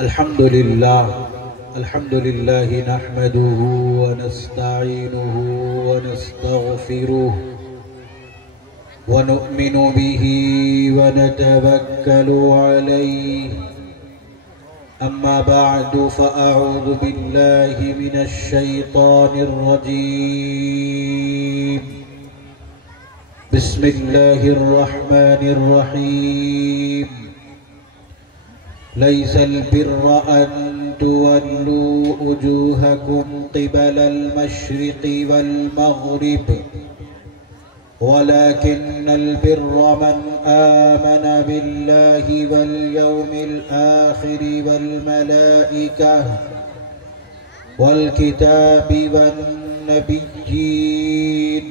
अल्हम्दुलिल्लाह नहमदुहु व नस्तईनुहु व नस्तगफिरुहु व नु'मिनु बिही व नतवक्कलु अलैहि अम्मा बअदु फ़अऊज़ु बिल्लाहि मिनश शैतानिर रजीम बिस्मिल्लाहिर रहमानिर रहीम लैसल बिर्र अन तुवल्लू वुजूहकुम क़िबलल मशरिक़ि वल मग़रिब वलाकिन्नल बिर्र मन आमन बिल्लाहि वल यौमिल आखिरि वल मलाइकह वल किताबि वन नबिय्यीन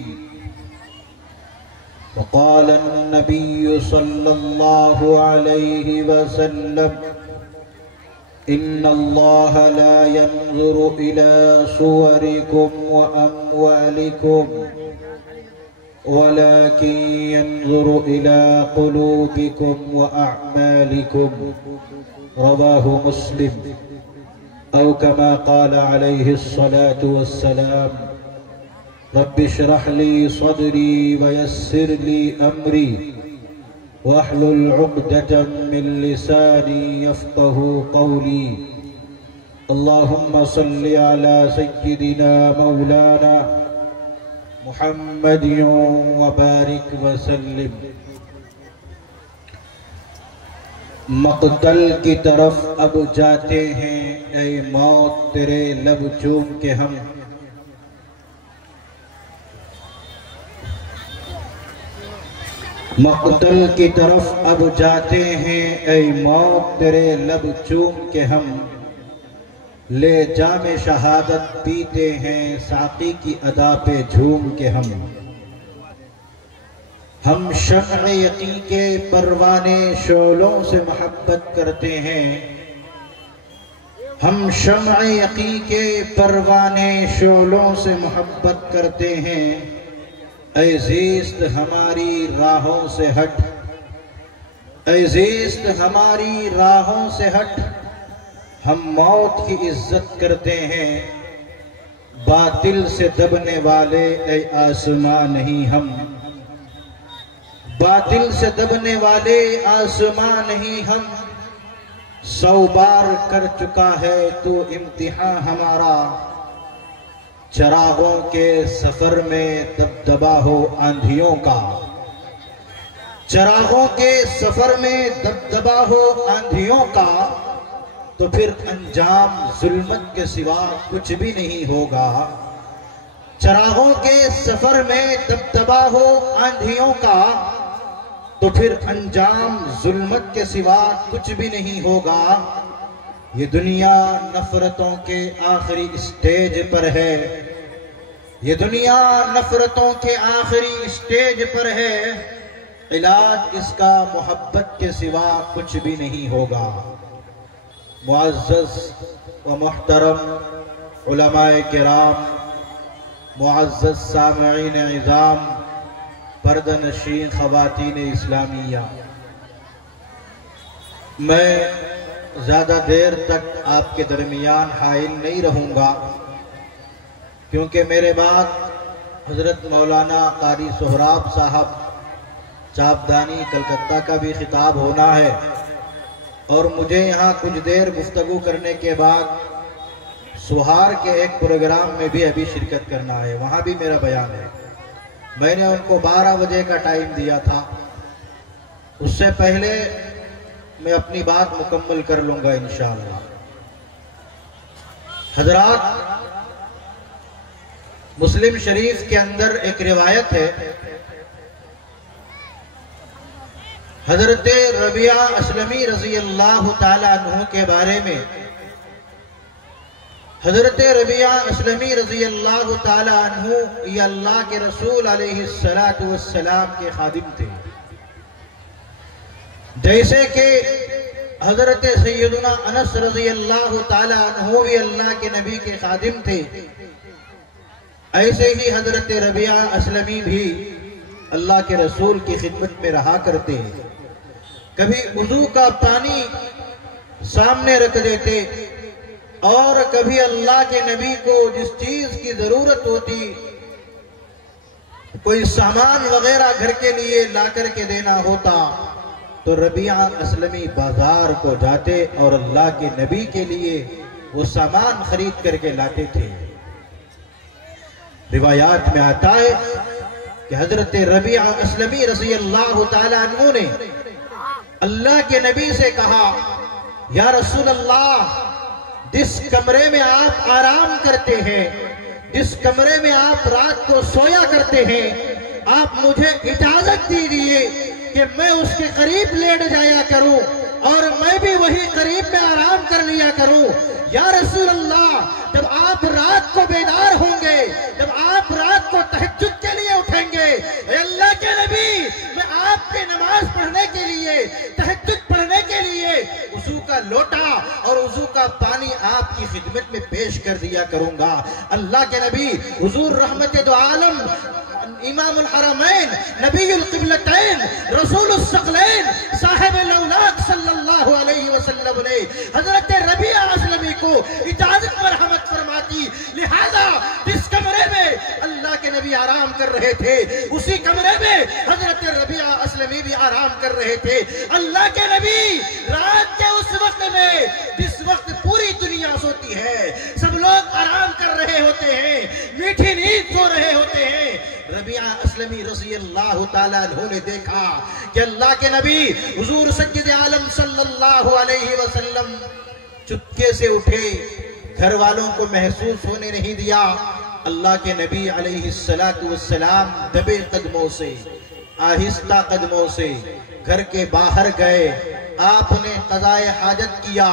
वक़ाल अन्नबिय्यु सल्लल्लाहु अलैहि वसल्लम इन्नल्लाह ला यंज़ुरु इला सुवरिकुम व अम्वालिकुम वलाकिन यंज़ुरु इला क़ुलूबिकुम व अअमालिकुम रवाहु मुस्लिम औ कमा क़ाल अलैहि अस्सलातु वस्सलाम रब्बि इश्रह ली सदरी व यस्सिर ली अमरी वहलुल उक़दतम मिन लिसानी यफ़क़हू क़ौली अल्लाहुम्मा सल्लि अला सय्यिदिना मौलाना मुहम्मदिन व बारिक व सल्लिम। मक़तल की तरफ अब जाते हैं ऐ मौत तेरे लब चूम के हम। मक़तल की तरफ अब जाते हैं ऐ मौत तेरे लब चूम के हम। ले जामे शहादत पीते हैं साक़ी की अदा पे झूम के हम। शम्अ यक़ीन के परवाने शोलों से मोहब्बत करते हैं। हम शम्अ यक़ीन के परवाने शोलों से मोहब्बत करते हैं। ऐ ज़ीस्त हमारी राहों से हट, ऐ ज़ीस्त हमारी राहों से हट। हम मौत की इज्जत करते हैं। बातिल से दबने वाले ऐ आसमां नहीं हम। बातिल से दबने वाले आसमां नहीं हम। 100 बार कर चुका है तो इम्तिहान हमारा। चरागों के सफर में दबदबा हो आंधियों का। चरागों के सफर में दबदबा हो आंधियों का। तो फिर अंजाम जुल्मत के सिवा कुछ भी नहीं होगा। चरागों के सफर में दबदबा हो आंधियों का। तो फिर अंजाम जुल्मत के सिवा कुछ भी नहीं होगा। ये दुनिया नफरतों के आखिरी स्टेज पर है। ये दुनिया नफरतों के आखिरी स्टेज पर है। इलाज इसका मोहब्बत के सिवा कुछ भी नहीं होगा। मुअज़्ज़ज़ व मुहतरम उलमाए किराम, मुअज़्ज़ज़ सामईन इज़ाम, पर्दनशीन ख़वातीन इस्लामिया, मैं ज़्यादा देर तक आपके दरमियान हाइल नहीं रहूँगा क्योंकि मेरे बाद हज़रत मौलाना क़ारी सोहराब साहब चापदानी कलकत्ता का भी खिताब होना है और मुझे यहाँ कुछ देर गुफ्तगू करने के बाद सुहार के एक प्रोग्राम में भी अभी शिरकत करना है, वहाँ भी मेरा बयान है। मैंने उनको 12 बजे का टाइम दिया था। उससे पहले मैं अपनी बात मुकम्मल कर लूंगा इंशाअल्लाह। हजरात, मुस्लिम शरीफ के अंदर एक रिवायत है। हजरत रबिया असलमी रजी अल्लाह ताला अन्हु के बारे में। हजरत रबिया असलमी रजी अल्लाह ताला अन्हु ये अल्लाह के रसूल अलैहिस्सलातु वस्सलाम के खादिम थे। जैसे कि हजरत सैयदुना अनस रजी अल्लाह ताला अन्हु भी अल्लाह के नबी के खादिम थे, ऐसे ही हजरत रबिया असलमी भी अल्लाह के रसूल की खिदमत में रहा करते हैं। कभी वुजू का पानी सामने रख देते और कभी अल्लाह के नबी को जिस चीज की जरूरत होती, कोई सामान वगैरह घर के लिए ला करके देना होता, तो रबिया असलमी बाजार को जाते और अल्लाह के नबी के लिए वो सामान खरीद करके लाते थे। रिवायात में आता है कि हजरत रबिया असलमी रज़ी अल्लाह तआला अन्हु ने अल्लाह के नबी से कहा, या रसूल अल्लाह, जिस कमरे में आप आराम करते हैं, जिस कमरे में आप रात को सोया करते हैं, आप मुझे इजाजत दीजिए कि मैं उसके करीब लेट जाया करूं और मैं भी वही करीब में आराम कर लिया करूं। या रसूल अल्लाह, जब आप रात को बेदार होंगे, जब आप रात को तहज्जुद के लिए उठेंगे, अल्लाह के नबी, मैं आपके नमाज पढ़ने के लिए, तहज्जुद पढ़ने के लिए वुजू का लोटा और वुजू का पानी आपकी खिदमत में पेश कर दिया करूंगा। अल्लाह के नबी हुजूर रहमत दो आलम, इमामुल हरमैन, नबीयुल क़िबलतैन, रसूलुस सकलैन, साहिब लौलाद सल्लल्लाहु अलैहि वसल्लम ने हजरत रबिया असलमी को इजाजत मरहमत फरमाती। लिहाजा जिस कमरे में अल्लाह के नबी आराम कर रहे थे, उसी कमरे में हजरत रबिया असलमी भी आराम कर रहे थे। अल्लाह के नबी रात के उस वक्त में, जिस वक्त पूरी दुनिया सोती है, सब लोग आराम कर रहे होते हैं, मीठी नींद सो रहे होते हैं, रबिया असलमी रज़ी अल्लाह तआला अन्हु ने देखा कि अल्लाह के नबी हुजूर सय्यद आलम सल्लल्लाहु अलैहि वसल्लम चुपके से उठे, घर वालों को महसूस होने नहीं दिया। अल्लाह के नबी अलैहिस्सलातु वस्सलाम दबे कदमों से, आहिस्ता कदमों से घर के बाहर गए। आपने क़ज़ाए हाजत किया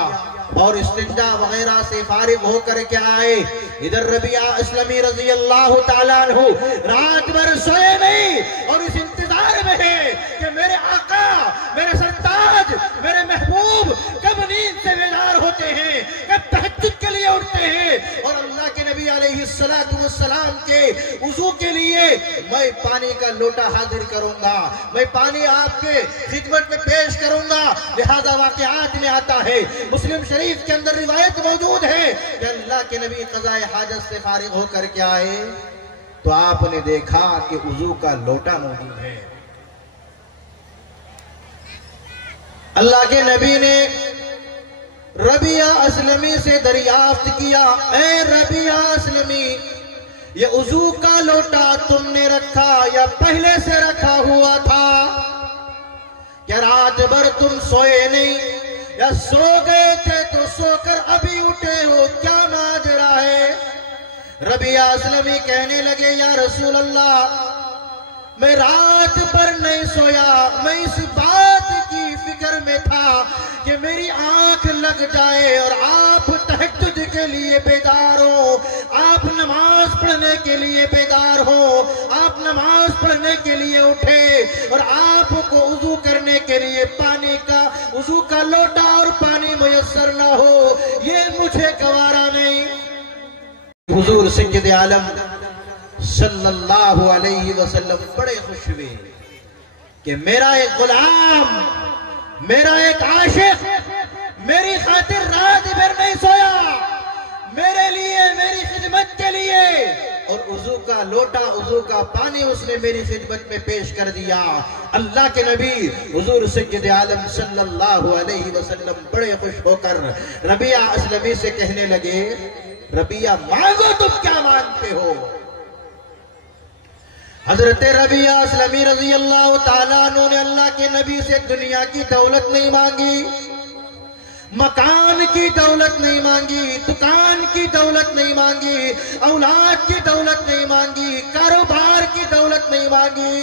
और इस्तिंजा वगैरह से फारिग होकर के आए। इधर रबिया असलमी रज़ी अल्लाह तआला अन्हु रात भर सोए नहीं और इस इंतजार में है कि मेरे आका, मेरे सरताज, मेरे महबूब कब नींद से बेदार होते हैं, कब तहज्जुद के लिए उठते हैं। और अल्लाह के नबी अलैहिस्सलातु वस्सलाम के वुजू के लिए मैं पानी का लोटा हाजिर करूंगा, मैं पानी आपके खिदमत में पेश करूंगा। लिहाजा वाक़ियात में आता है, मुस्लिम शरीफ के अंदर रिवायत मौजूद है कि अल्लाह के नबी क़ज़ाए हाजत से फारिग होकर के आए तो आपने देखा कि वुजू का लोटा मौजूद है। अल्लाह के नबी ने रबिया असलमी से दरियाफ्त किया, ए रबिया असलमी, ये वुजू का लोटा तुमने रखा या पहले से रखा हुआ था? क्या रात भर तुम सोए नहीं या सो गए थे तो सोकर अभी उठे हो? क्या माजरा है? रबिया असलमी कहने लगे, या रसूल अल्लाह, मैं रात भर नहीं सोया, मैं इस बात की फिक्र में था कि मेरी आंख लग जाए और आप तहज्जुद के लिए बेदार हो, आप नमाज पढ़ने के लिए बेदार हो, आप नमाज पढ़ने के लिए उठे और आपको वुजू करने के लिए पानी का, वुजू का लोटा और पानी मुयस्सर ना हो, ये मुझे गवारा नहीं। हुजूर सय्यद आलम सल्लल्लाहु अलैहि वसल्लम बड़े खुश हुए कि मेरा एक गुलाम, मेरा एक आशिक मेरी खातिर रात भर नहीं सोया, मेरे लिए, मेरी खिदमत के लिए, और वुजू का लोटा, वुजू का पानी उसने मेरी खिदमत में पेश कर दिया। अल्लाह के नबी हुजूर सय्यद आलम सल्लल्लाहु अलैहि वसल्लम बड़े खुश होकर रबिया असलमी से कहने लगे, रबिया मांगो, तुम क्या मांगते हो? हजरत रबिया असलमी रज़ी अल्लाह तआला अन्हु ने अल्लाह के नबी से दुनिया की दौलत नहीं मांगी, मकान की दौलत नहीं मांगी, दुकान की दौलत नहीं मांगी, औलाद की दौलत नहीं मांगी, कारोबार की दौलत नहीं मांगी।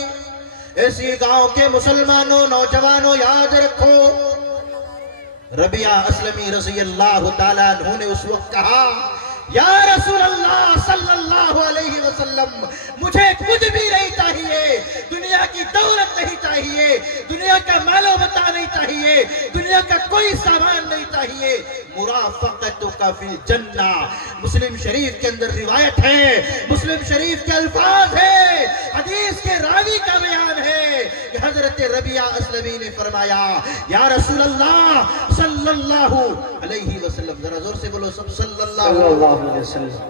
ऐसी गांव के मुसलमानों, नौजवानों, याद रखो, रबिया असलमी रज़ी अल्लाह तआला अन्हु ने उस वक्त कहा, या रसूल अल्लाह सल्लल्लाहु अलैहि वसल्लम, मुझे कुछ भी नहीं चाहिए, दुनिया की दौलत नहीं चाहिए, दुनिया का मालो बता नहीं चाहिए, दुनिया का कोई सामान नहीं चाहिए, मुराफक़तुका फिल जन्ना। मुस्लिम शरीफ के अंदर रिवायत है, मुस्लिम शरीफ के अल्फाज है, हदीस के रावी का बयान है कि हजरत रबिया असलमी ने फरमाया, या रसूल अल्लाह सल्लल्लाहु अलैहि वसल्लम, जरा जोर से बोलो सब, सल्लल्लाहु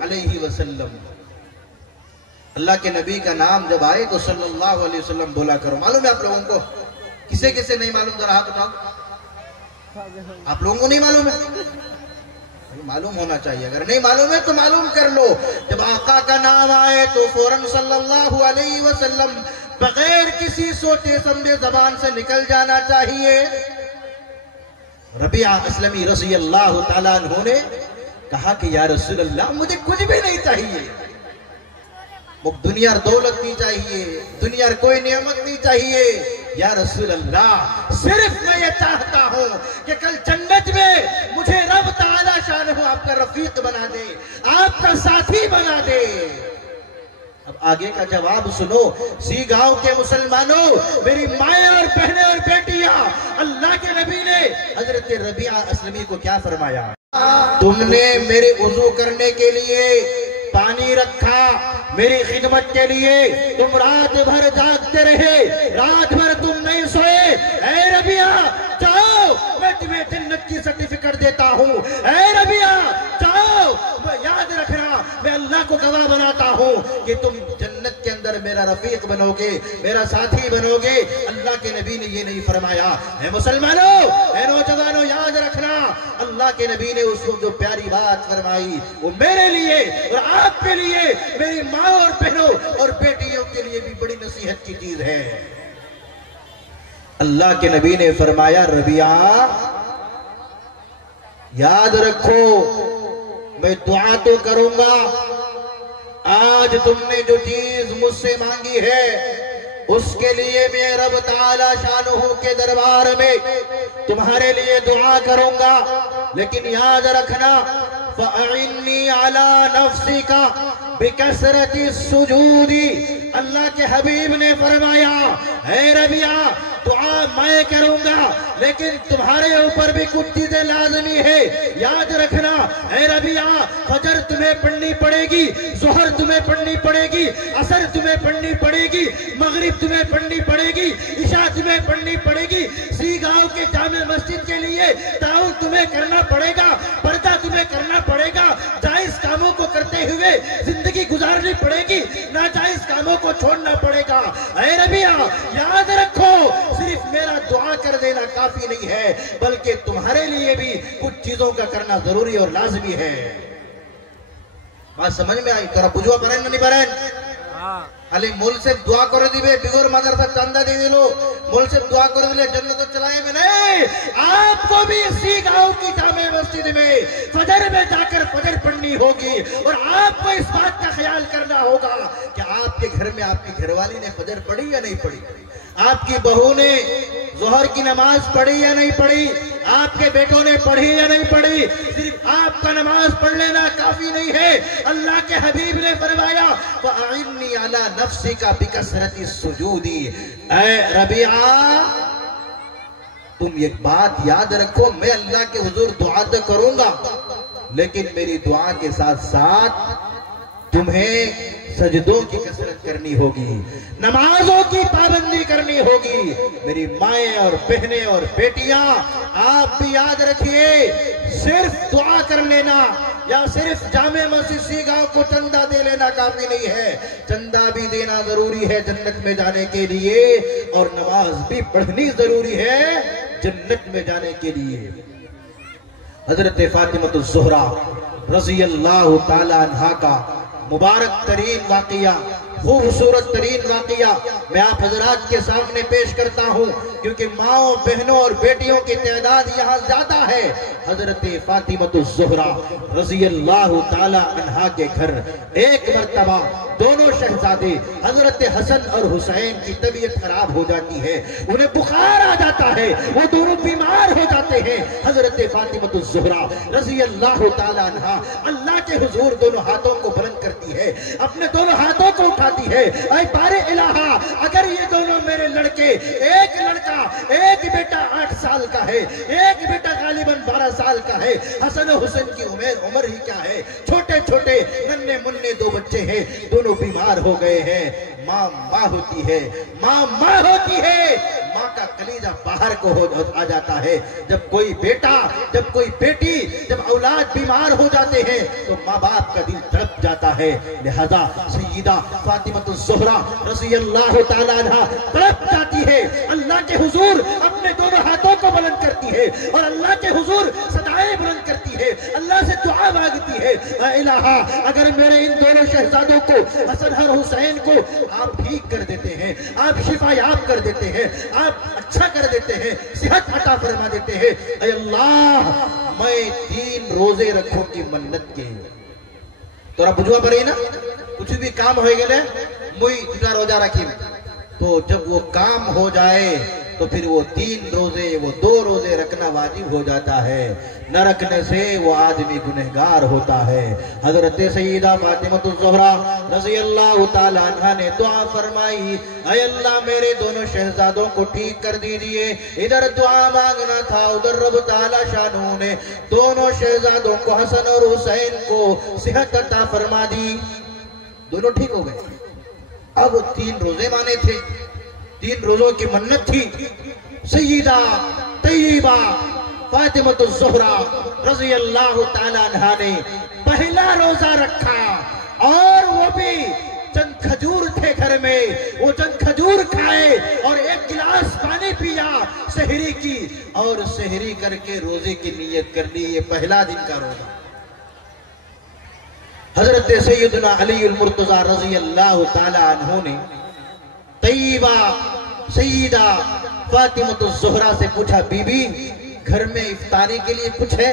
अलैहि वसल्लम। अल्लाह के नबी का नाम जब आए तो सल्लल्लाहु अलैहि वसल्लम बोला करो। मालूम है आप लोगों को? किसे किसे नहीं मालूम, जरा हाथ उठाओ। आप लोगों को नहीं मालूम है? मालूम होना चाहिए, अगर नहीं मालूम है तो मालूम कर लो। जब आका का नाम आए तो फौरन सल्लल्लाहु अलैहि वसल्लम बगैर किसी सोचे समझे जबान से निकल जाना चाहिए। रबिया असलमी रज़ी अल्लाह तआला अन्हु ने कहा कि या रसूल अल्लाह, मुझे कुछ भी नहीं चाहिए, वो दुनिया दौलत नहीं चाहिए, दुनिया कोई नियामत नहीं चाहिए। या रसूल अल्लाह, सिर्फ मैं ये चाहता हूं कि कल जन्नत में मुझे रब ताला शानहू आपका रफीक बना दे, आपका साथी बना दे। अब आगे का जवाब सुनो। सी गांव के मुसलमानों, मेरी माएं और बहनें और बेटियां, अल्लाह के नबी ने हजरत रबिया असलमी को क्या फरमाया? तुमने मेरे वुजू करने के लिए पानी रखा, मेरी खिदमत के लिए तुम रात भर जागते रहे, रात भर तुम नहीं सोए। ऐ रबिया जाओ, मैं तुम्हें जन्नत की सर्टिफिकेट देता हूँ। ऐ रबिया जाओ, याद रखना, मैं अल्लाह को गवाह बनाता हूँ कि तुम जन्नत के अंदर मेरा रफीक बनोगे, मेरा साथी बनोगे। अल्लाह के नबी ने ये नहीं फरमाया। है मुसलमानों, है नौजवानों, याद रखना, अल्लाह के नबी ने उसको जो प्यारी बात फरमाई वो मेरे लिए और आपके लिए, मेरी माँ और बहनों और बेटियों के लिए भी बड़ी नसीहत की चीज है। अल्लाह के नबी ने फरमाया, रबिया याद रखो, मैं दुआ तो करूंगा, आज तुमने जो चीज मुझसे मांगी है उसके लिए मैं रब ताला शानहू के दरबार में तुम्हारे लिए दुआ करूंगा, लेकिन याद रखना, फ़अइन्नी अला नफ्सिका बिकसरति सुजूदी। अल्लाह के हबीब ने फरमाया, है रबिया दुआ मैं करूंगा, लेकिन तुम्हारे ऊपर भी कुछ चीजें लाजमी है। याद रखना, है रबिया, फजर तुम्हें पढ़नी पड़ेगी, जोहर तुम्हें पढ़नी पड़ेगी, असर तुम्हें पढ़नी पड़ेगी, मगरिब तुम्हें पढ़नी पड़ेगी, इशा तुम्हें पढ़नी पड़ेगी। सी गांव के जामे मस्जिद के लिए ताउन तुम्हें करना पड़ेगा, पर्दा तुम्हें करना पड़ेगा, जायज कामों को करते हुए जिंदगी गुजारनी पड़ेगी, नाजायज कामों को छोड़ना पड़ेगा। ऐ रबिया याद रखो, सिर्फ मेरा दुआ कर देना काफी नहीं है, बल्कि तुम्हारे लिए भी कुछ चीजों का करना जरूरी और लाजमी है। बात समझ में आई? तोरा बुझवा पड़े नहीं पड़े? खाली मोल से दुआ कर दिवे, बिगोर मदरसा चंदा दे दिलो, मोल से दुआ कर दिले जन्नत तो चलाए में नहीं। आपको भी इसी गांव की जामे मस्जिद में फजर में जाकर फजर पढ़नी होगी, और आपको इस बात का ख्याल करना होगा कि आपके घर में आपकी घरवाली ने फजर पढ़ी या नहीं पढ़ी, आपकी बहू ने जोहर की नमाज पढ़ी या नहीं पढ़ी, आपके बेटों ने पढ़ी या नहीं पढ़ी। सिर्फ आपका नमाज पढ़ लेना काफी नहीं है। अल्लाह के हबीब ने फरमाया, फ़अइन्नी अला नफ्सिका बिकसरति सुजूदी। ऐ रबिया तुम एक बात याद रखो, मैं अल्लाह के हुजूर दुआ तो करूंगा, लेकिन मेरी दुआ के साथ साथ तुम्हें सजदों की कसरत करनी होगी, नमाजों की पाबंदी करनी होगी। मेरी माएं और बहनें और बेटियां, आप भी याद रखिए, सिर्फ दुआ कर लेना या सिर्फ जामे मस्जिद सी गांव को चंदा दे लेना काफी नहीं है। चंदा भी देना जरूरी है जन्नत में जाने के लिए, और नमाज भी पढ़नी जरूरी है जन्नत में जाने के लिए। हजरत फातिमतुज़ ज़हरा रज़ी अल्लाह ताला अन्हा का मुबारक तरीन वाक़िया, खूबसूरत तरीन वाक़िया मैं आप हजरात के सामने पेश करता हूँ, क्योंकि माओ बहनों और बेटियों की तादाद यहाँ ज्यादा है। हजरत फातिमतुज़ ज़हरा रज़ी अल्लाह ताला अन्हा के घर एक मर्तबा दोनों शहजादे हजरत हसन और हुसैन की तबीयत खराब हो जाती है, उन्हें बुखार आ जाता है, वो दोनों बीमार हो जाते हैं। हजरत फातिमतुज़ ज़हरा रज़ी अल्लाह ताला अन्हा अल्लाह के हुजूर दोनों हाथों को बुलंद करती है, अपने दोनों हाथों को उठा जाती है। ऐ बारे इलाहा, अगर ये दोनों मेरे लड़के, एक लड़का एक बेटा 8 साल का है, एक बेटा गालिबन 12 साल का है, हसन और हुसैन की उम्र ही क्या है, छोटे छोटे नन्हे मुन्ने 2 बच्चे हैं, दोनों बीमार हो गए हैं। माँ माँ होती है, माँ माँ होती है, माँ का कलीजा बाहर को आ जाता है। जब कोई बेटा, जब कोई बेटी, जब औलाद बीमार हो जाते हैं तो माँ बाप का दिल तड़प जाता है। लिहाजा सय्यदा फातिमा ज़ोहरा रज़ियल्लाहु ताला अन्हा तड़प जाती है, अल्लाह के हुजूर अपने दोनों हाथों को बुलंद करती है और अल्लाह के हुजूर सदाएं बुलंद करती है, अल्लाह से दुआ मांगती है, ऐ इलाहा, अगर मेरे इन दोनों शहजादों को, हसन और हुसैन को आप ठीक कर देते हैं, आप शिफा याब कर देते हैं, आप अच्छा कर देते हैं, सेहत अता फरमा देते हैं, ऐ अल्लाह, मैं 3 रोजे रखूं की मन्नत के। तोरा बुझवा पड़ी ना, कुछ भी काम हो गए मुई तुझा रोजा रखी। तो जब वो काम हो जाए तो फिर वो 3 रोजे, वो 2 रोजे रखना वाजिब हो जाता है। न रखने से वो आदमी गुनहगार होता है। हजरत सय्यदा फातिमा ज़ोहरा रज़ियल्लाहु ताला अन्हा ने दुआ फरमाई, ऐ अल्लाह, मेरे दोनों शहजादों को ठीक कर दीजिए। इधर दुआ मांगना था, उधर रब ताला शानू ने दोनों शहजादों को, हसन और हुसैन को सेहत अता फरमा दी, दोनों ठीक हो गए। अब 3 रोजे माने थे, 3 रोजों की मन्नत थी। सय्यदा तय्यबा फातिमा ज़ोहरा रज़ियल्लाहु ताला अन्हा ने पहला रोजा रखा और वो भी चंद खजूर थे घर में, वो चंद खजूर खाए और 1 गिलास पानी पिया सहरी की, और सहरी करके रोजे की नियत कर ली। ये पहला दिन का रोजा। हजरत सैयदना अली मुर्तज़ा रज़ियल्लाहु ताला अन्हु ने तय्यबा सय्यदा फातिमा ज़ोहरा से पूछा, बीबी घर में इफ्तारी के लिए कुछ है?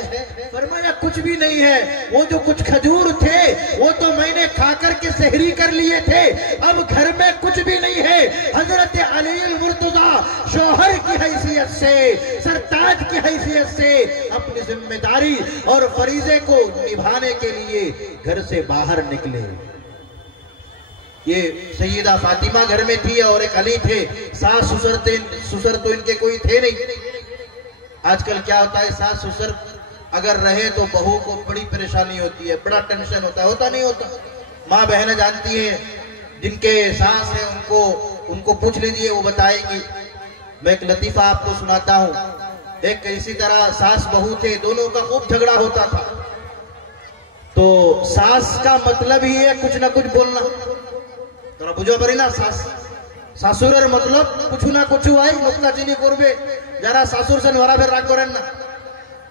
फरमाया कुछ भी नहीं है, वो जो कुछ खजूर थे वो तो मैंने खा करके सहरी कर लिए थे, अब घर में कुछ भी नहीं है। हजरत अली मुर्तज़ा शौहर की हैसियत से, सरताज की हैसियत से अपनी जिम्मेदारी और फरीजे को निभाने के लिए घर से बाहर निकले। ये सय्यदा फातिमा घर में थी और एक अली थे, सास ससुर तो इनके कोई थे नहीं। आजकल क्या होता है, सास ससुर अगर रहे तो बहू को बड़ी परेशानी होती है, बड़ा टेंशन होता है, होता नहीं होता। माँ बहनें जानती हैं, जिनके सास है उनको पूछ लीजिए, वो बताएंगी। मैं एक लतीफा आपको सुनाता हूँ। एक इसी तरह सास बहू थे, दोनों का खूब झगड़ा होता था। तो सास का मतलब ही है कुछ ना कुछ बोलना, तो बुझो पड़ी ना, शाशुर मतलब कुछ ना कुछ आई नुक्ता चीनी करबे, जरा शाशुर से नवरा फिर राग करें ना।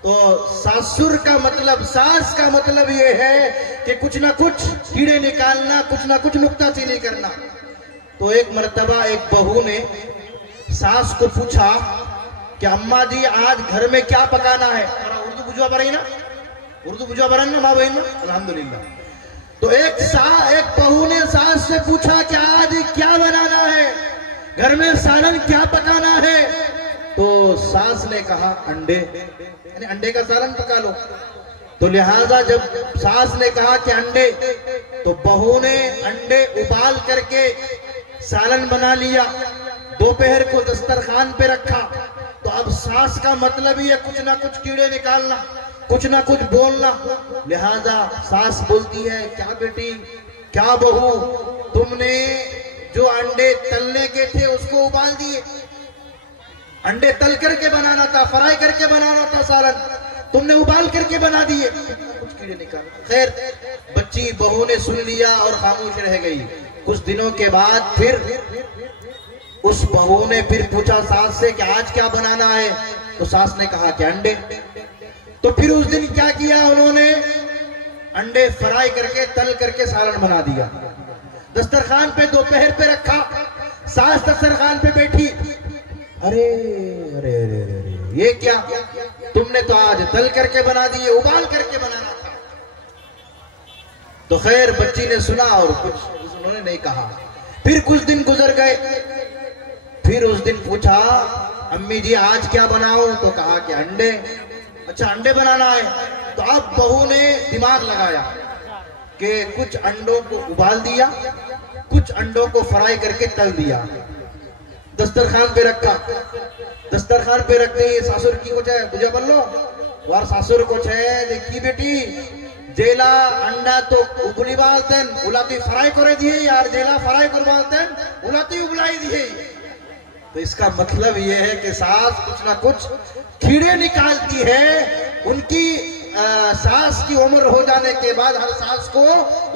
तो सासुर का मतलब, सास का मतलब ये है कि कुछ ना कुछ कीड़े निकालना, कुछ ना कुछ नुक्ता चीनी करना। तो एक मर्तबा एक बहू ने सास को पूछा कि अम्मा जी आज घर में क्या पकाना है? उर्दू बुझवा पड़ी ना, उर्दू बुझवा पड़ा ना माँ बहन ना, अल्हम्दुलिल्लाह। तो एक बहू ने सास से पूछा कि आज क्या बनाना है, घर में सालन क्या पकाना है? तो सास ने कहा अंडे, यानी अंडे का सालन पका लो। तो लिहाजा जब सास ने कहा कि अंडे, तो बहू ने अंडे उबाल करके सालन बना लिया, दोपहर को दस्तरखान पे रखा। तो अब सास का मतलब ही है कुछ ना कुछ कीड़े निकालना, कुछ ना कुछ बोलना। लिहाजा सास बोलती है, क्या बेटी, क्या बहू, तुमने जो अंडे तलने के थे उसको उबाल दिए, अंडे तल करके बनाना था, फ्राई करके बनाना था सालन, तुमने उबाल करके बना दिए, कुछ कीड़े निकाल। खैर बच्ची बहू ने सुन लिया और खामोश रह गई। कुछ दिनों के बाद फिर उस बहू ने फिर पूछा सास से कि आज क्या बनाना है? तो सास ने कहा कि अंडे। तो फिर उस दिन क्या किया उन्होंने, अंडे फ्राई करके तल करके सालन बना दिया, दस्तरखान पे दोपहर पे रखा। सास दस्तरखान पे बैठी, अरे अरे अरे अरे ये क्या, तुमने तो आज तल करके बना दिए, उबाल करके बनाना था। तो खैर बच्ची ने सुना और कुछ उन्होंने नहीं कहा। फिर कुछ दिन गुजर गए, फिर उस दिन पूछा अम्मी जी आज क्या बनाऊं? तो कहा कि अंडे। अच्छा अंडे बनाना है। तो अब बहू ने दिमाग लगाया कि कुछ अंडों को उबाल दिया, कुछ कुछ अंडों को फ्राई करके तल दिया, दस्तरखान पे रखा, दस्तरखान पे रखते ही सासुर की कुछ है बुझा बल्लो वार सासुर कुछ है देखी बेटी जेला अंडा तो उबली बालतेन उलाती फ्राई करे दिए यार, जेला फ्राई कर बालतेन उलाती उबलाई दिए। तो इसका मतलब ये है कि सास कुछ ना कुछ कीड़े निकालती है। उनकी सास की उम्र हो जाने के बाद हर सास को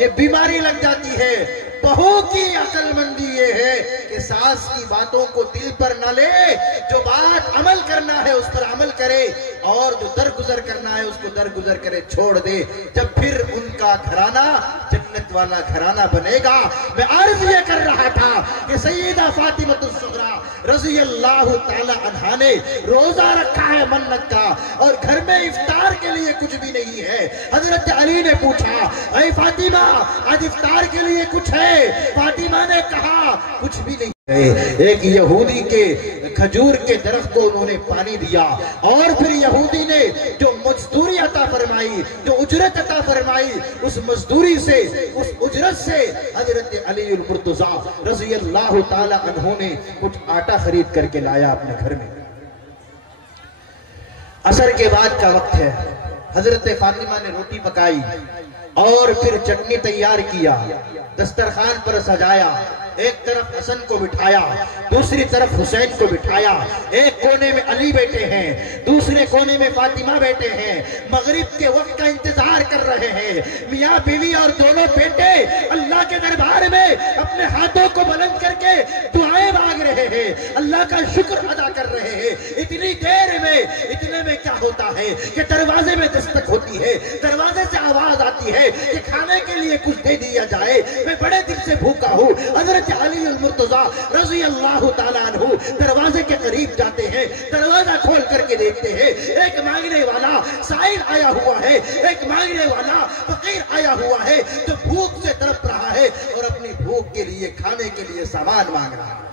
ये बीमारी लग जाती है। बहू की अक्लमंदी ये है कि सास की बातों को दिल पर न ले, जो बात अमल करना है उस पर अमल करे और जो दरगुजर करना है उसको दरगुजर करे, छोड़ दे। जब फिर उनका घराना जन्नत वाला घराना बनेगा। मैं अर्ज ये कर रहा था कि सैयदा फातिमतुज़ ज़हरा रज़ी अल्लाह ताला अन्हा ने रोजा रखा है मन्नत का और घर में इफ्तार के लिए कुछ भी नहीं है। हजरत अली ने पूछा, ऐ फातिमा आज इफ्तार के लिए कुछ है? फातिमा ने कहा कुछ भी नहीं है। एक यहूदी के खजूर के दरख्त को उन्होंने पानी दिया और फिर यहूदी ने जो मजदूरी अता फरमाई, जो उजरत अता फरमाई, उस मजदूरी से, उस उजरत से हजरत अली मुर्तज़ा रज़ी अल्लाह ताला अन्हु ने कुछ आटा खरीद करके लाया अपने घर में। असर के बाद का वक्त है, हजरत फातिमा ने रोटी पकाई और फिर चटनी तैयार किया, दस्तरखान पर सजाया। एक तरफ हसन को बिठाया, दूसरी तरफ हुसैन को बिठाया। एक कोने में अली बैठे हैं, दूसरे कोने में फातिमा बैठे हैं। मगरिब के वक्त का इंतजार कर रहे हैं। मियाँ बीवी और दोनों बेटे अल्लाह के दरबार में अपने हाथों को बुलंद करके दुआएं मांग रहे हैं, अल्लाह का शुक्र अदा कर रहे हैं। इतनी देर में, इतने में क्या होता है कि दरवाजे में दस्तक होती है, दरवाजे से आवाज आती है कि खाने के लिए कुछ दे दिया जाए, मैं बड़े दिन से भूखा हूँ। हजरत अली मुर्तज़ा रज़ी अल्लाह ताला अन्हु दरवाजे के करीब जाते हैं, दरवाजा खोल करके देखते हैं एक मांगने वाला साइल आया हुआ है, एक मांगने वाला फकीर आया हुआ है जो भूख से तड़प रहा है और अपनी भूख के लिए, खाने के लिए सामान मांग रहा है।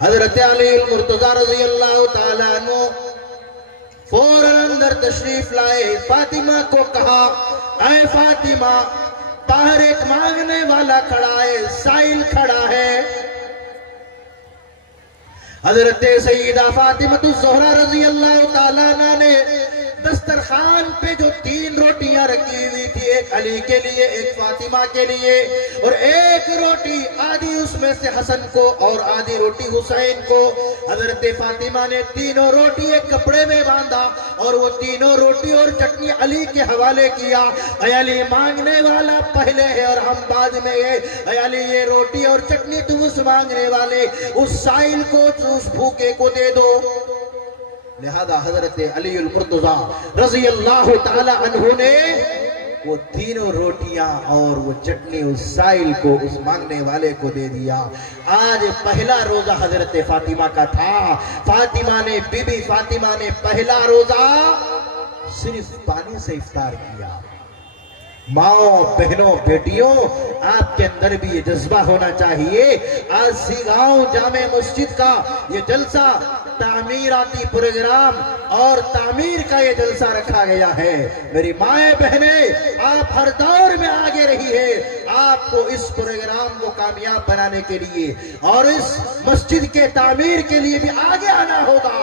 हजरत अली मुर्तज़ा रज़ी अल्लाह ताला अन्हु फौरन अंदर तशरीफ लाए, फातिमा को कहा, ऐ फातिमा बाहर एक मांगने वाला खड़ा है, साइल खड़ा है। हजरत सैयदा फातिमतुज़ ज़हरा रज़ी अल्लाह ताला अन्हा ने दस्तरखान पे जो 3 रोटियां रखी हुई थी, एक अली के लिए, एक फातिमा के लिए और एक रोटी आधी उसमें से हसन को और आधी रोटी हुसैन को। हजरत फातिमा ने तीनों रोटी एक कपड़े में बांधा और वो तीनों रोटी और चटनी अली के हवाले किया। अली मांगने वाला पहले है और हम बाद में है। अली ये रोटी और चटनी तुम उस मांगने वाले, उस साइल को, उस भूखे को दे दो। लिहाजा हजरत अली मुर्तज़ा रज़ी अल्लाह ताला अन्हु ने वो तीनों रोटियां और वो चटनी उस साइल को, उस मांगने वाले को दे दिया। आज पहला रोजा हजरत फातिमा का था। फातिमा ने, बीबी फातिमा ने पहला रोजा सिर्फ पानी से इफ्तार किया। माओ, बहनों, बेटियों, आपके अंदर भी ये जज्बा होना चाहिए। आज सीगांव जामे मस्जिद का ये जलसा, तामीराती प्रोग्राम और तामीर का ये जलसा रखा गया है। मेरी माए बहने, आप हर दौर में आगे रही है। आपको इस प्रोग्राम को कामयाब बनाने के लिए और इस मस्जिद के तामीर के लिए भी आगे आना होगा।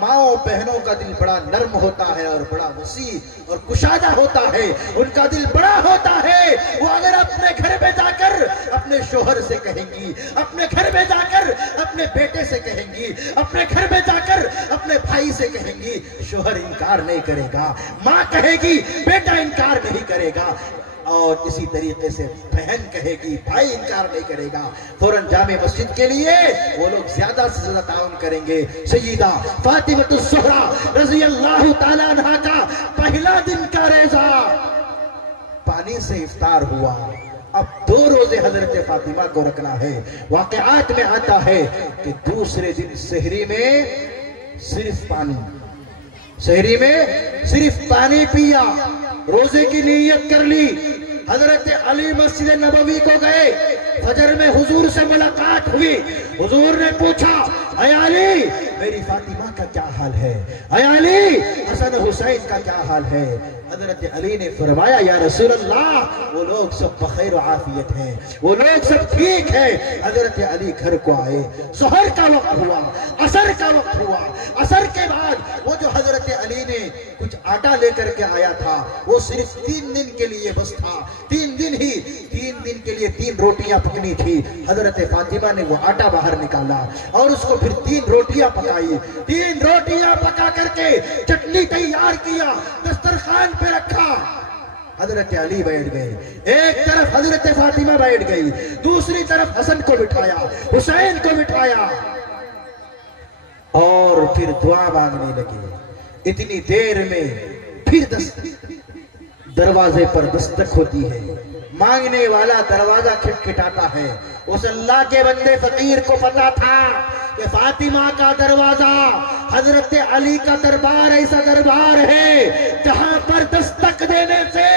माओ बहनों का दिल बड़ा नर्म होता है और बड़ा वसी और कुशादा होता है, उनका दिल बड़ा होता है। वो अगर अपने घर में जाकर अपने शोहर से कहेंगी, अपने घर में जाकर अपने बेटे से कहेंगी, अपने घर में जाकर अपने भाई से कहेंगी, शोहर इनकार नहीं करेगा, माँ कहेगी, बेटा इनकार नहीं करेगा और इसी तरीके से बहन कहेगी, भाई इनकार नहीं करेगा। फौरन जामे मस्जिद के लिए वो लोग ज्यादा से ज्यादा ताउन करेंगे। सय्यदा फातिमतुज़ ज़हरा रज़ी अल्लाह ताला अन्हा का पहला दिन का रोजा पानी से इफ्तार हुआ। अब 2 रोजे हजरत फातिमा को रखना है। वाक़यात में आता है कि दूसरे दिन सहरी में सिर्फ पानी, सहरी में सिर्फ पानी पिया, रोजे की नीयत कर ली। हजरत अली मस्जिद नबवी को गए, फजर में हुजूर से मुलाकात हुई। हुजूर ने पूछा, ऐ अली मेरी फातिमा का क्या हाल है, ऐ अली हसन हुसैन का क्या हाल है। हजरत अली ने फरमाया या रसूल अल्लाह, वो लोग सब बखैर आफियत हैं, वो लोग सब ठीक है। हजरत अली घर को आए, जोहर का वक्त हुआ, असर का वक्त हुआ। असर के बाद वो जो हजरत अली ने कुछ आटा लेकर के आया था, वो सिर्फ 3 दिन के लिए बस था। 3 दिन के लिए 3 रोटियां पकनी थी। हजरत फातिमा ने वो आटा बाहर निकाला और उसको फिर 3 रोटियां पकाई। 3 रोटियां पका करके चटनी तैयार किया, दस्तरखान पे रखा। हजरत अली बैठ गए, एक तरफ हजरत फातिमा बैठ गई, दूसरी तरफ हसन को बिठाया, हुसैन को बिठाया और फिर दुआ मांगने लगे। इतनी देर में फिर दरवाजे पर दस्तक होती है, मांगने वाला दरवाजा खटखटाता है। उस अल्लाह के बंदे फकीर को पता था कि फातिमा का दरवाजा, हजरत अली का दरबार ऐसा दरबार है जहां पर दस्तक देने से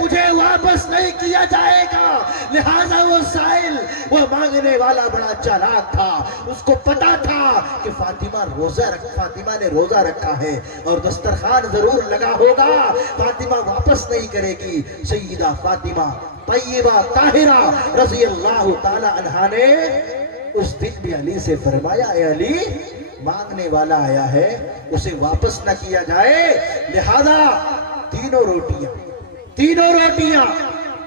मुझे वापस नहीं किया जाएगा। लिहाजा वो साइल, वो मांगने वाला बड़ा चालाक था। उसको पता था कि फातिमा ने रोजा रखा है और दस्तरखान जरूर लगा होगा, फातिमा वापस नहीं करेगी। सैयदा फातिमा तय्यबा ताहिरा रज़ी अल्लाह ताला अन्हा ने उस दिन भी अली से फरमाया, अली मांगने वाला आया है, उसे वापस न किया जाए। लिहाजा 3 रोटियां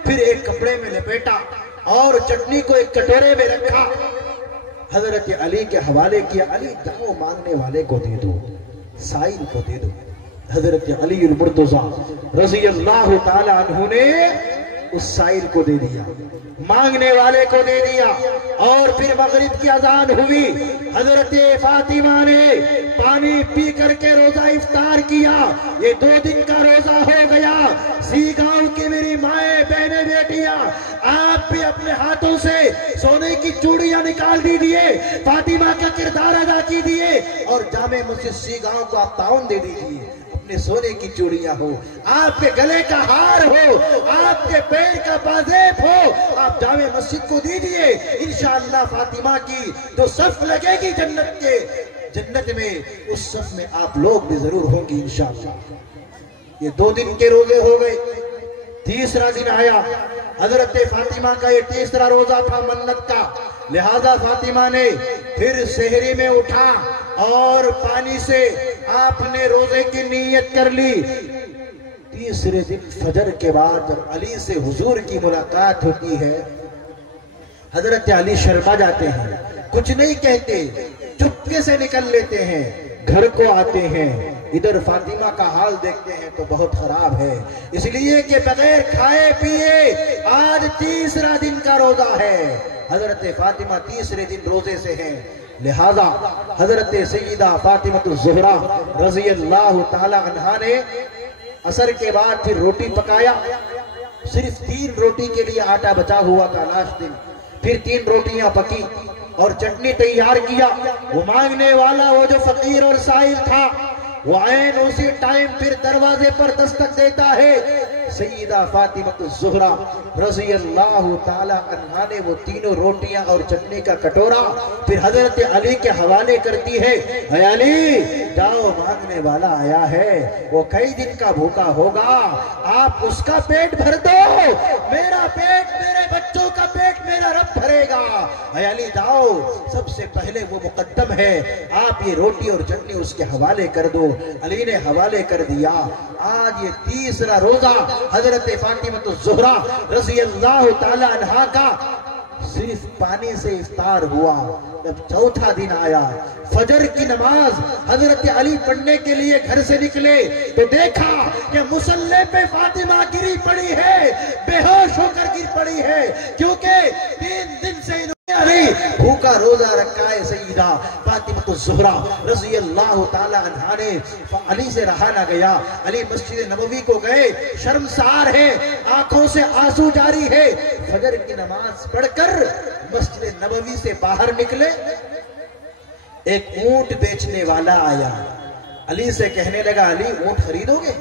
फिर एक कपड़े में लपेटा और चटनी को एक कटोरे में रखा, हजरत अली के हवाले किया। अली जाओ मांगने वाले को दे दो, साइल को दे दो। हजरत अली मुर्तजा रज़ी अल्लाह ताला अन्हु ने उस साइल को दे दिया, मांगने वाले को दे दिया। और फिर मगरिब की अजान हुई, हजरत फातिमा ने पानी पी करके रोजा इफ्तार किया। ये 2 दिन का रोजा हो गया। सी गांव की मेरी माए बहने बेटियां, आप भी अपने हाथों से सोने की चूड़ियां निकाल दीजिए, फातिमा का किरदार अदा कीजिए और जामे मस्जिद सी गांव को आप ताउन दे दीजिए। अपने सोने की चूड़ियां हो, आपके गले का हार हो, आपके पैर का पाजेब हो, आप जामे मस्जिद को दीजिए। इंशाअल्लाह फातिमा की जो सफ लगेगी जन्नत में, उस सफ में आप लोग भी जरूर होंगे इंशाअल्लाह। ये 2 दिन के रोजे हो गए। तीसरा दिन आया, हजरत फातिमा का ये तीसरा रोजा था मन्नत का। लिहाजा फातिमा ने फिर सहरी में उठा और पानी से आपने रोजे की नीयत कर ली। तीसरे दिन फजर के बाद जब अली से हुजूर की मुलाकात होती है, हजरत अली शर्मा जाते हैं, कुछ नहीं कहते, चुपके से निकल लेते हैं, घर को आते हैं। इधर फातिमा का हाल देखते हैं तो बहुत खराब है, इसलिए कि बगैर खाए पिए आज तीसरा दिन का रोजा है। हजरत फातिमा तीसरे दिन रोजे से हैं। लिहाजा हजरत सैयदा फातिमा ज़ुहरा रज़ी अल्लाह ताला अन्हा ने असर के बाद फिर रोटी पकाया। सिर्फ 3 रोटी के लिए आटा बचा हुआ था लास्ट दिन। फिर 3 रोटियां पकी और चटनी तैयार किया। वो मांगने वाला, वो जो फकीर और साइल था, वो आयन उसी टाइम फिर दरवाजे पर दस्तक देता है। सैयदा फातिमा ज़ुहरा रज़ी अल्लाह ताला अन्हा ने वो 3 रोटियां और चटनी का कटोरा फिर हजरत अली के हवाले करती है। अली जाओ, मांगने वाला आया है, वो कई दिन का भूखा होगा, आप उसका पेट भर दो, मेरा पेट, मेरे बच्चों का पेट मेरा रब भरेगा। अली जाओ, सबसे पहले वो मुकद्दम है, आप ये रोटी और चटनी उसके हवाले कर दो। अली ने हवाले कर दिया। आज ये तीसरा रोजा हजरत फातिमा ज़ुहरा रज़ी अल्लाह ताला अन्हा का सिर्फ पानी से इफ्तार हुआ। जब चौथा दिन आया, फजर की नमाज हजरत अली पढ़ने के लिए घर से निकले तो देखा कि मुसल्ले पे फातिमा गिरी पड़ी है, बेहोश होकर गिर पड़ी है, क्योंकि 3 दिन से भूखा रोजा रखा है। सैयदा फातिमा ज़ुहरा रज़ी अल्लाह ताला अन्हा ने अली से रहा ना गया। अली मस्जिद नबवी को गए, शर्मसार है, आंखों से आंसू जारी है। फजर की नमाज पढ़कर मस्जिद नबवी से बाहर निकले, एक ऊंट बेचने वाला आया। अली से कहने लगा, अली ऊंट खरीदोगे?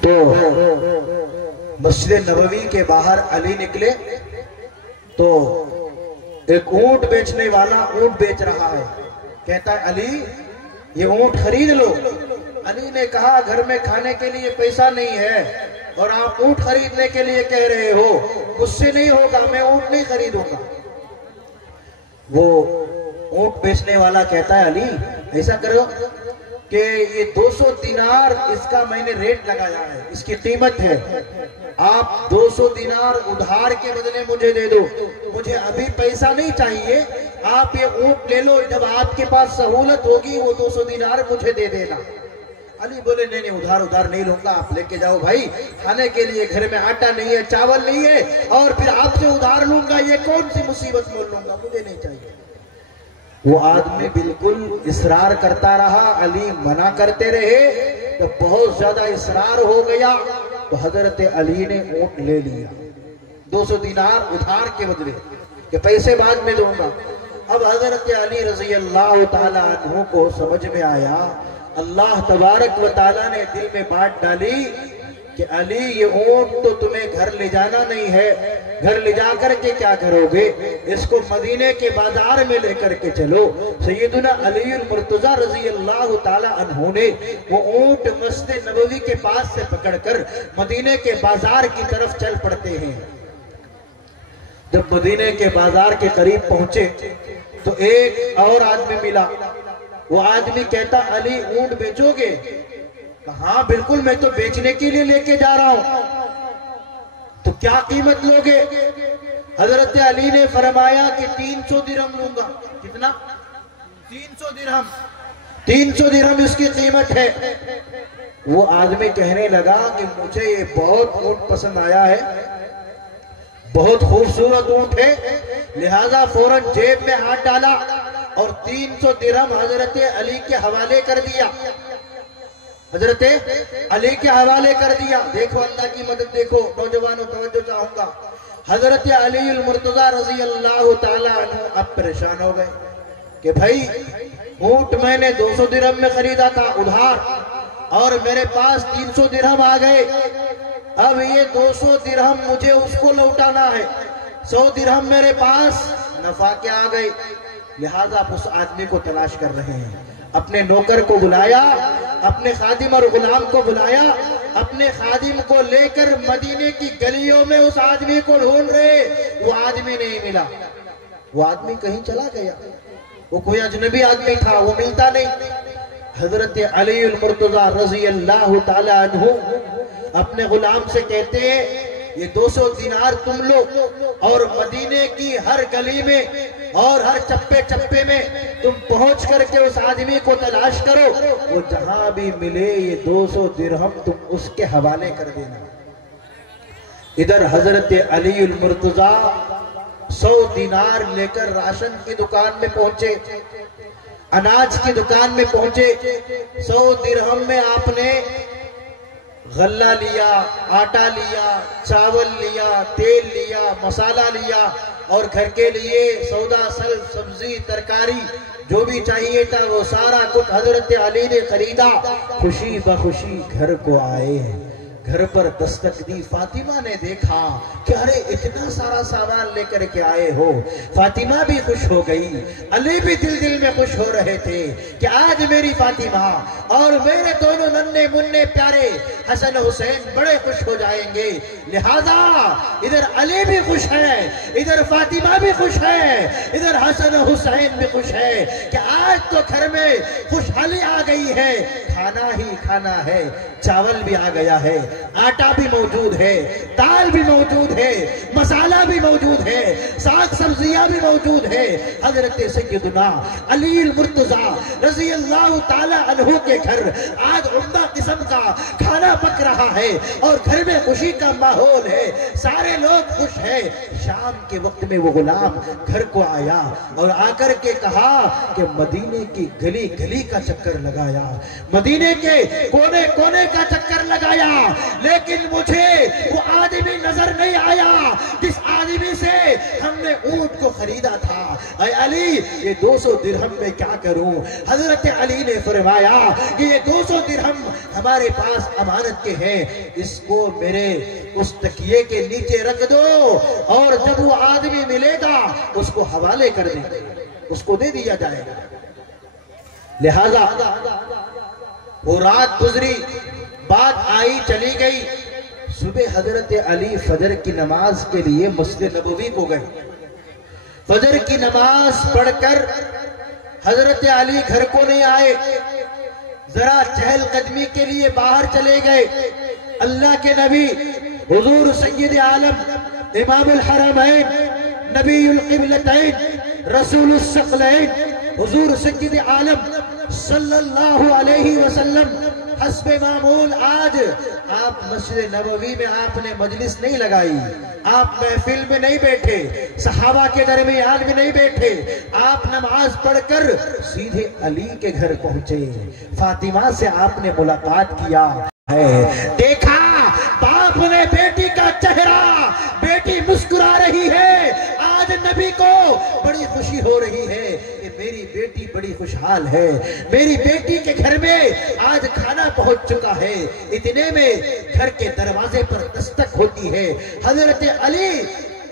तो मस्जिद नबवी के बाहर अली निकले तो एक ऊंट बेचने वाला ऊंट बेच रहा है, कहता है अली ये ऊंट खरीद लो। अली ने कहा घर में खाने के लिए पैसा नहीं है और आप ऊंट खरीदने के लिए कह रहे हो, मुझसे नहीं होगा, मैं ऊंट नहीं खरीदूंगा। वो ऊंट बेचने वाला कहता है अली ऐसा करो कि ये 200 दिनार इसका मैंने रेट लगाया है, इसकी कीमत है, आप 200 दिनार उधार के बदले मुझे दे दो, मुझे अभी पैसा नहीं चाहिए, आप ये ऊंट ले लो, जब आपके पास सहूलत होगी वो 200 दिनार मुझे दे देना। अली बोले नहीं नहीं उधार नहीं लूंगा, आप लेके जाओ भाई, खाने के लिए घर में आटा नहीं है, चावल नहीं है, और फिर आपसे उधार लूंगा, ये कौन सी मुसीबत मोल लूंगा, मुझे नहीं चाहिए। वो आदमी बिल्कुल इसरार करता रहा, अली मना करते रहे, तो बहुत ज्यादा इसरार हो गया, तो हजरत अली ने ऊंट ले लिया 200 दिनार उधार के बदले, कि पैसे बाद में दूंगा। अब हजरत अली रजी अल्लाह तआला अन्हु को समझ में आया, अल्लाह तबारक व तआला ने दिल में बात डाली कि अली ये ऊंट तो तुम्हें घर ले जाना नहीं है, घर ले जाकर के क्या करोगे, इसको मदीने के बाजार में लेकर के चलो। सैयदना अलीउल मुर्तजा रजी अल्लाह तआला अन्हु ने वो ऊंट मस्जिद नबवी के पास से पकड़कर मदीने के बाजार की तरफ चल पड़ते हैं। जब मदीने के बाजार के करीब पहुंचे तो एक और आदमी मिला, वो आदमी कहता अली ऊंट बेचोगे? हाँ बिल्कुल, मैं तो बेचने के लिए लेके जा रहा हूं। तो क्या कीमत लोगे? हजरत अली ने फरमाया कि 300 दिरहम लूंगा। कितना? 300 दिरहम। 300 दिरहम इसकी कीमत है। वो आदमी कहने लगा कि मुझे ये बहुत ऊंट पसंद आया है, बहुत खूबसूरत ऊंट है, लिहाजा फौरन जेब में हाथ डाला और 300 दिरहम हजरत अली के हवाले कर दिया। हजरत अली के हवाले कर दिया। देखो अल्लाह की मदद, देखो नौजवानों तवज्जो चाहूंगा। हजरत अलीउल मुर्तजा रजी अल्लाह तआला अन्हु अब परेशान हो गए कि भाई ऊंट मैंने 200 दिरहम में खरीदा था उधार, और मेरे पास 300 दिरहम आ गए, अब ये 200 दिरहम मुझे उसको लौटाना है, 100 दिरहम मेरे पास नफा के आ गए, लिहाजा आप उस आदमी को तलाश कर रहे हैं। अपने नौकर को बुलाया, अपने खादिम और गुलाम को बुलाया, अपने खादिम को लेकर मदीने की गलियों में उस आदमी को ढूंढ रहे, वो आदमी नहीं मिला, वो आदमी कहीं चला गया, वो कोई अजनबी आदमी था, वो मिलता नहीं। हजरत अलीउल मुर्तजा रजी अल्लाह तआला अन्हु अपने गुलाम से कहते हैं ये 200 दिनार तुम लो और मदीने की हर गली में और हर चप्पे चप्पे में तुम पहुंच करके उस आदमी को तलाश करो, वो जहां भी मिले ये 200 दिरहम तुम उसके हवाले कर देना। इधर हजरत अलीउल मुर्तजा 100 दिनार लेकर राशन की दुकान में पहुंचे, अनाज की दुकान में पहुंचे। 100 दिरहम में आपने गल्ला लिया, आटा लिया, चावल लिया, तेल लिया, मसाला लिया, और घर के लिए सौदा सल सब्जी तरकारी जो भी चाहिए था वो सारा कुछ हजरत अली ने खरीदा। खुशी बखुशी घर को आए, घर पर दस्तक दी। फातिमा ने देखा कि अरे इतना सारा सामान लेकर के आए हो। फातिमा भी खुश हो गई, अली भी दिल दिल में खुश हो रहे थे कि आज मेरी फातिमा और मेरे दोनों नन्हे मुन्ने प्यारे हसन हुसैन बड़े खुश हो जाएंगे। लिहाजा इधर अली भी खुश है, इधर फातिमा भी खुश है, इधर हसन हुसैन भी खुश है कि आज तो घर में खुशहाली आ गई है, खाना ही खाना है, चावल भी आ गया है, आटा भी मौजूद है, दाल भी मौजूद है, मसाला भी मौजूद है, साग सब्जियां भी मौजूद है। हजरत सैयदना अलीउल मुर्तजा रजी अल्लाह तआला अन्हु के घर आज उम्दा किस्म का खाना पक रहा है और घर में खुशी का माहौल है, सारे लोग खुश हैं। शाम के वक्त में वो गुलाम घर को आया और आकर के कहा कि मदीने की गली गली का चक्कर लगाया, मदीने के कोने कोने का चक्कर लगाया, लेकिन मुझे वो आदमी नजर नहीं आया जिस आदमी से हमने ऊंट को खरीदा था। अरे अली ये 200 दिरहम में क्या करूं? हजरत अली ने फरमाया कि ये 200 दिरहम हमारे पास अब अमानत के हैं, इसको मेरे उस तकिए के नीचे रख दो और जब वो आदमी मिलेगा उसको हवाले कर देंगे, उसको दे दिया जाएगा। लिहाजा वो रात गुजरी, बात आई चली गई। सुबह हजरत अली फजर की नमाज के लिए मस्जिद नबवी को गए। फजर की नमाज पढ़कर हजरत अली घर को नहीं आए, जरा चहलकदमी के लिए बाहर चले गए। अल्लाह के नबी हुजूर सय्यद आलम इमामुल हरमैन नबीउल क़िबलतैन रसूलुस सकलैन हुजूर सय्यद आलम सल्लल्लाहु अलैहि वसल्लम हस्बे मामूल आज आप मस्जिद नबवी में आपने मजलिस नहीं लगाई, आप महफिल में नहीं बैठे, सहाबा के दरमियान में नहीं बैठे, आप नमाज पढ़कर सीधे अली के घर पहुंचे। फातिमा से आपने मुलाकात किया है, देखा बाप ने बेटी का चेहरा, बेटी मुस्कुरा रही है। आज नबी को बड़ी खुशी हो रही है कि मेरी बेटी बड़ी खुशहाल है, मेरी बेटी के घर में आज खाना पहुंच चुका है। इतने में घर के दरवाजे पर दस्तक होती है। हजरत अली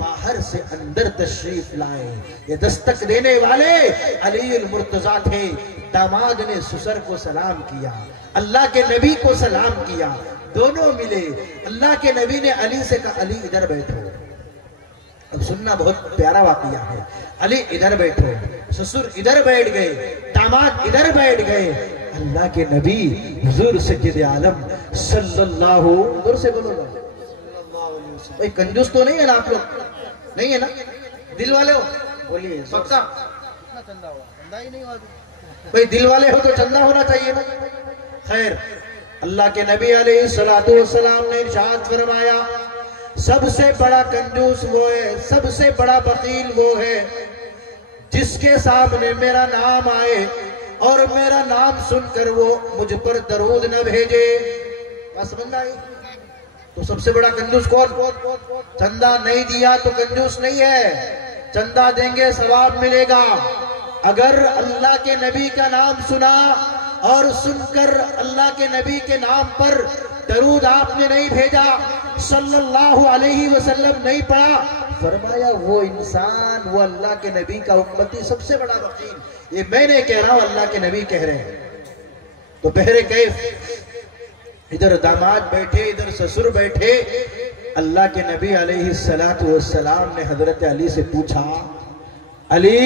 बाहर से अंदर तशरीफ लाए। ये दस्तक देने वाले अलीउल मुर्तजा थे। दामाद ने ससुर को सलाम किया, अल्लाह के नबी को सलाम किया, दोनों मिले। अल्लाह के नबी ने अली से कहा अली इधर बैठो। अब सुनना बहुत प्यारा वाकया है। अली इधर बैठो, ससुर इधर बैठ गए, दामाद इधर बैठ गए। अल्लाह के नबी हुजूर सय्यद आलम सल्लल्लाहु दूर से बोलो भाई, कंजूस तो नहीं है ना आप लोग? नहीं है ना? दिल वाले हो? बोलिए पक्का चंदा हुआ, चंदा ही नहीं हुआ भाई, दिल वाले हो तो चंदा होना चाहिए ना। खैर, अल्लाह के नबी अलैहिस्सलातु वस्सलाम ने इरशाद फरमाया, सबसे बड़ा कंजूस वो है, सबसे बड़ा बकील वो है जिसके सामने मेरा नाम आए और मेरा नाम सुनकर वो मुझ पर दरूद न भेजे। बस बंदा ही तो सबसे बड़ा कंजूस कौन? चंदा नहीं दिया तो कंजूस नहीं है, चंदा देंगे सवाब मिलेगा। अगर अल्लाह के नबी का नाम सुना और सुनकर अल्लाह के नबी के नाम पर दरूद आपने नहीं भेजा, सल्लल्लाहु अलैहि वसल्लम नहीं पढ़ा, फरमाया वो इंसान, वो अल्लाह के नबी का उम्मती सबसे बड़ा वकील। ये मैं नहीं कह रहा हूं, अल्लाह के नबी कह रहे हैं। तो पहले कैफ, इधर दामाद बैठे, इधर ससुर बैठे। अल्लाह के नबी अलैहिस्सलातु वस्सलाम ने हजरत अली से पूछा, अली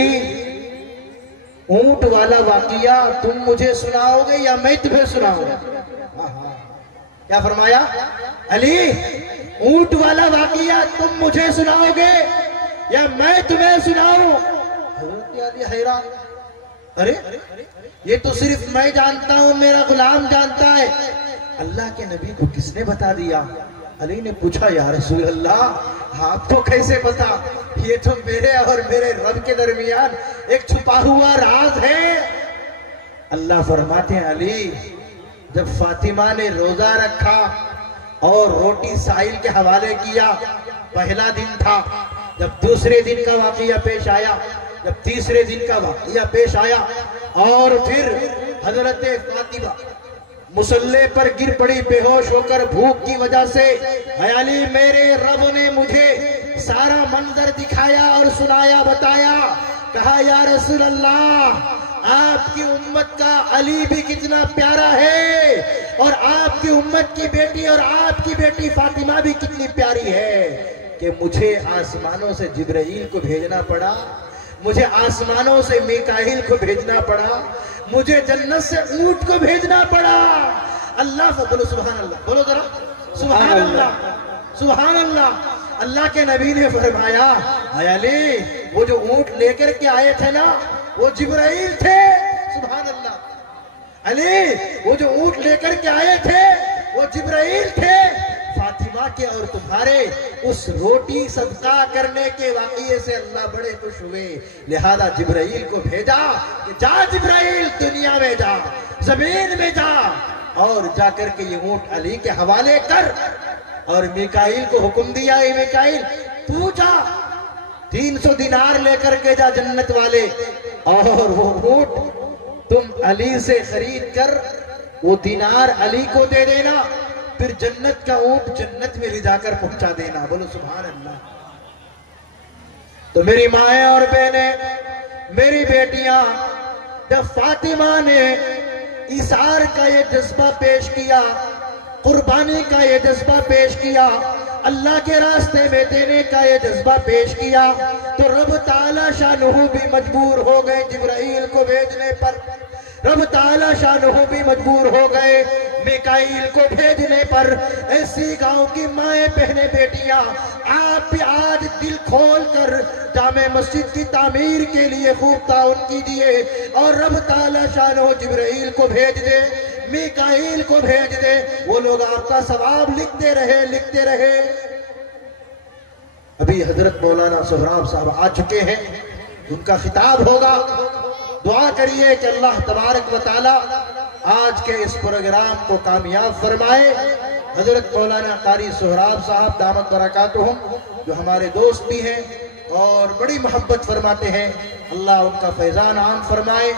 ऊंट वाला वाकिया तुम मुझे सुनाओगे या मैं तुम्हें सुनाऊंगा? क्या फरमाया? अली ऊंट वाला वाकिया तुम मुझे सुनाओगे या मैं तुम्हें सुनाऊं? हजरत अली हैरान, अरे ये तो सिर्फ मैं जानता हूं, मेरा गुलाम जानता है, अल्लाह के नबी को किसने बता दिया? अली ने पूछा, या रसूल अल्लाह आपको कैसे पता? ये तो मेरे और मेरे रब के दरमियान एक छुपा हुआ राज है। अल्लाह फरमाते हैं, अली जब फातिमा ने रोजा रखा और रोटी साहिल के हवाले किया, पहला दिन था। जब दूसरे दिन का वाकया पेश आया, जब तीसरे दिन का वाकया पेश आया और फिर हजरत फातिमा मुसल्ले पर गिर पड़ी बेहोश होकर भूख की वजह से। अली मेरे रब ने मुझे सारा मंजर दिखाया और सुनाया, बताया, कहा या रसूल अल्लाह आपकी उम्मत का अली भी कितना प्यारा है और आपकी उम्मत की बेटी और आपकी बेटी फातिमा भी कितनी प्यारी है कि मुझे आसमानों से जिब्राइल को भेजना पड़ा, मुझे आसमानों से मीकाईल को भेजना पड़ा, मुझे जन्नत से ऊंट को भेजना पड़ा। अल्लाह को बोलो सुभान अल्लाह, बोलो जरा सुभान अल्लाह, सुभान अल्लाह। अल्लाह के नबी ने फरमाया, अली वो जो ऊंट लेकर के आए थे ना वो जिब्राइल थे। सुभान अल्लाह। अली वो जो ऊंट लेकर के आए थे वो जिब्राइल थे। फातिमा के और तुम्हारे उस रोटी सदका करने के वाकये से अल्लाह बड़े खुश हुए, लिहाजा जिब्राइल को भेजा कि जा जिब्राइल दुनिया में जा, जमीन में जा और जाकर के ये ऊंट अली के हवाले कर। और मीकाईल को हुक्म दिया, ए मीकाईल तू जा 300 दिनार लेकर के जा जन्नत वाले, और वो ऊंट तुम अली से खरीद कर वो दिनार अली को दे देना, फिर जन्नत का ऊंट जन्नत में ले जाकर पहुंचा देना। बोलो सुभान अल्लाह। तो मेरी माएं और बहनें, मेरी बेटियां, जब फातिमा ने इसार का ये जज्बा पेश किया, कुर्बानी का ये जज्बा पेश किया, अल्लाह के रास्ते में देने का ये जज्बा पेश किया, तो रब ताला शानुहु भी मजबूर हो गए जिब्राइल को भेजने पर। रब ताला शानुहु भी मजबूर हो गए मिकाईल को भेजने पर। ऐसी गांव की माएं बहनें बेटियां, आप भी आज दिल खोल कर जामे मस्जिद की तामीर के लिए खूब ताउन कीजिए और रब ताला शानुहु जिब्राइल को भेज दे, मिकाईल को भेज दे, वो लोग आपका सवाब लिखते रहे। अभी हजरत मौलाना सोहराब साहब आ चुके हैं, उनका खिताब होगा। दुआ करिए कि अल्लाह तबारक व तआला आज के इस प्रोग्राम को कामयाब फरमाए। हजरत मौलाना कारी सोहराब साहब दामत बरकातुहुम, जो हमारे दोस्त भी हैं और बड़ी मोहब्बत फरमाते हैं, अल्लाह उनका फैजान आम फरमाए,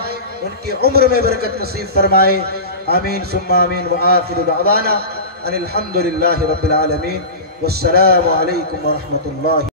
उनकी उम्र में बरकत नसीब फरमाए। आमीन सुम्मा आमीन। व आखिरु दावाना अनिल हम्दुलिल्लाहि रब्बिल आलमीन। वस्सलामु अलैकुम व रहमतुल्लाहि।